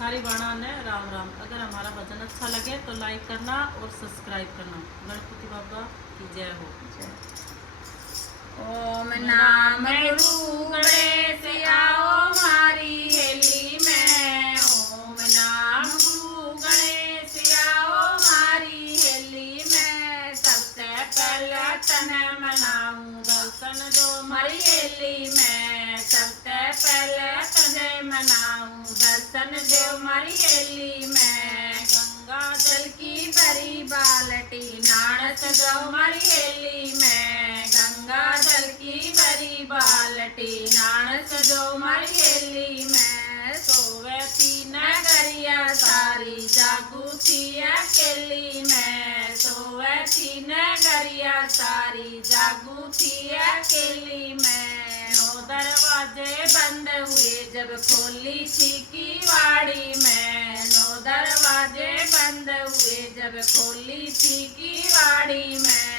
सारी बाणा ने राम राम। अगर हमारा भजन अच्छा लगे तो लाइक करना और सब्सक्राइब करना। गणपति बाबा की जय हो। ओम नाम गुरु गणेश आओ मारी हेली में। ओम नाम गुरु गणेश आओ मारी हेली में। सबसे पहले तने मनाऊं दर्शन दो मारी हेली में। सबसे पहले तने मनाऊं दर्शन दो मारी हेली में। गंगा जल की भरी बाल्टी नानक दो मारी हेली में। गंगा जल की भरी बाल्टी नानक दो मारी हेली में। सोवे तीन गरिया सारी जागू थी अकेली में। सोवे तीन गरिया सारी जागू थी अकेली में। नौ दरवाजे बंद हुए जब खोली थी किवाड़ी में। नौ दरवाजे बंद हुए जब खोली थी किवाड़ी में।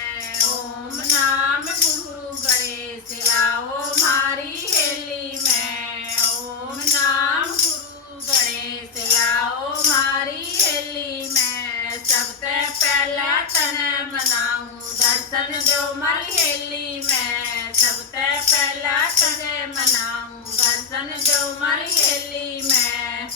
ओम नाम गुरु गणेश आओ मारी हेली में। ओम नाम गुरु गणेश आओ मारी हेली में। सबसे पहला तने मनाऊं दर्शन दो मारी हेली में। सबसे पहला तने मनाऊं दर्शन दो मारी हेली में।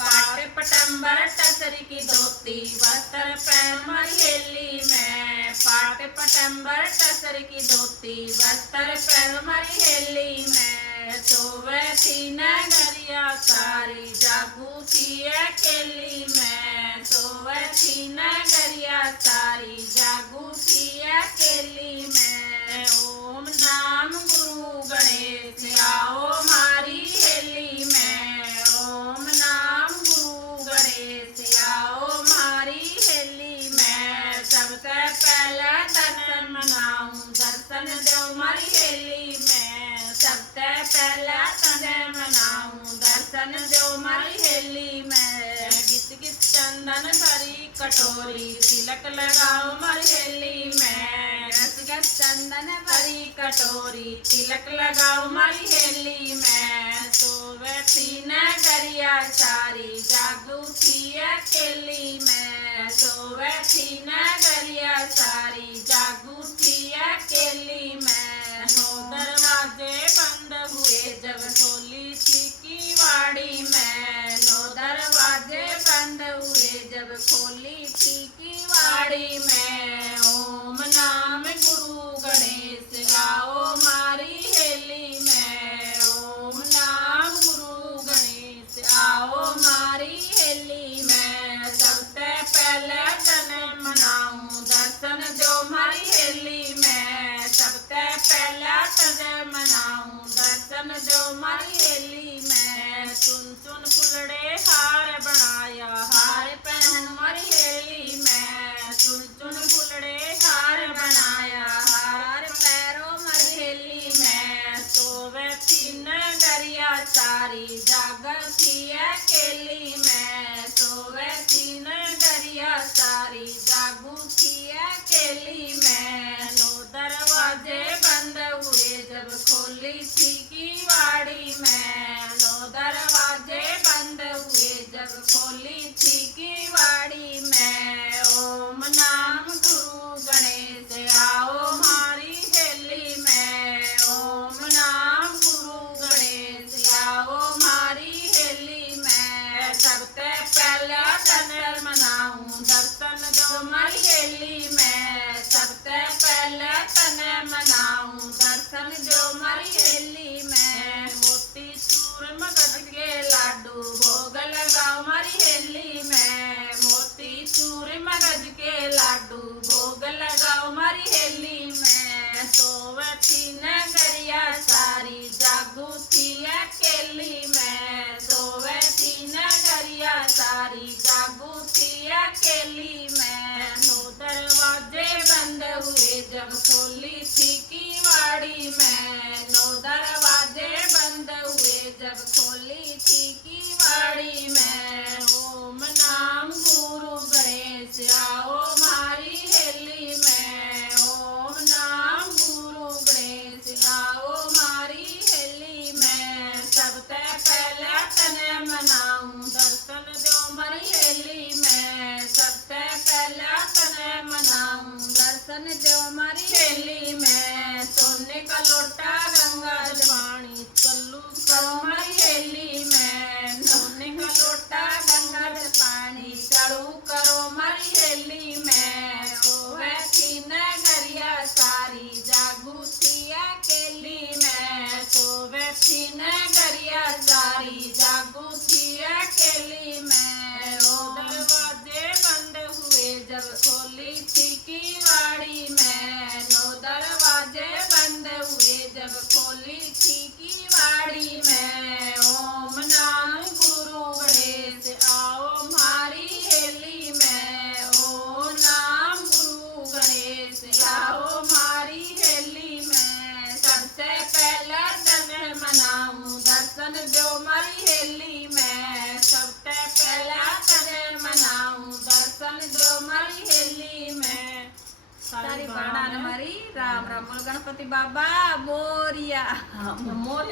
पाट पटंबर टसरी की धोती वस्त्र पहन मारी हेली में। पाट पटंबर टसरी की धोती वस्त्र पहन मारी हेली में। सोवे थी नगरिया सारी जागू थी अकेली में। सोवे थी नगरिया सारी जागू थी अकेली में। ओम नाम गुरु गणेश आओ मारी हेली में। ओम नाम गुरु गणेश आओ मारी हेली में। सबसे पहले दर्शन मनाऊं दर्शन दो मारी हेली में। सबसे पहले तने मनाऊं दर्शन दो मारी हेली में। घिस घिस चंदन भरी कटोरी तिलक लगाओ मारी हेली में। घिस घिस चंदन भरी कटोरी तिलक लगाओ मारी हेली में। सोवे थी नगरिया सारी जागू थी अकेली में। सोवे थी नगरिया सारी जागू थी अकेली में। नौ दरवाजे बंद हुए जब खोली थी किवाड़ी में। नौ दरवाजे बंद हुए जब खोली थी किवाड़ी में। ओम नाम गुरु गणेश आओ मारी हेली में। ओम नाम गुरु गणेश आओ मारी हेली में। सबसे पहले तने मनाऊं दर्शन दो मारी हेली में। सबसे पहला तने मनाऊं दर्शन दो मारी हेली में। चुन चुन फुलड़े हार बनाया हार पहन मारी हेली में। चुन चुन फुलड़े हार बनाया हार पैरों मारी हेली में। सोवे तीन गरिया सारी जागर थी अकेली में। सोवे तीन गरिया सारी जागू थी अकेली में। नौ दरवाजे बंद हुए जब खोली थी किवाड़ी में। नौ दरवाजे बंद हुए जब खोली थी किवाड़ी में। ओम नाम गुरु गणेश आओ मारी हेली में। ओम नाम गुरु गणेश आओ मारी हेली में। सबसे पहले तने मनाऊं दर्शन दो मारी हेली में। सबसे पहले तने मनाऊं दर्शन दो मारी हेली में। मोती चूर मगज के लाडू भोग लगाओ मारी हेली में। मोती चूर मगज के लाडू भोग लगाओ मारी हेली में। सोवे थी नगरिया सारी जागू थी अकेली में। सोवे थी नगरिया सारी जागू थी अकेली में। नौ दरवाजे बंद हुए जब खोली थी किवाड़ी में। नौ दरवाजे बंद हुए जब खोली थी किवाड़ी में। ओम नाम गुरु गणेश आओ मारी हेली में। ओम नाम गुरु गणेश आओ मारी हेली में। सबसे पहले तने मनाऊं दर्शन लोटा गंगा जल पानी चलू करो मारी हेली में सोने का लोटा गंगा जल पानी चढ़ू करो मारी हेली में सोवे थी नगरिया सारी जागू थी अकेली में सोवे थी नगरिया सारी जागू थी अकेली में रो दरवाजे बंद हुए जब खोली थी किवाड़ी में नो दरवाजे बंद हुए जब खोली थी किवाड़ी में ओम नाम गुरु गणेश आओ मारी हेली में ओम नाम गुरु गणेश आओ मारी हेली में सबसे पहला दर्शन मनाऊं दर्शन दो मारी हेली में सबसे पहला दर्शन मनाऊं दर्शन दो मारी हेली में सारी बाणा हमारी राम राम बोल गणपति बाबा बोरिया।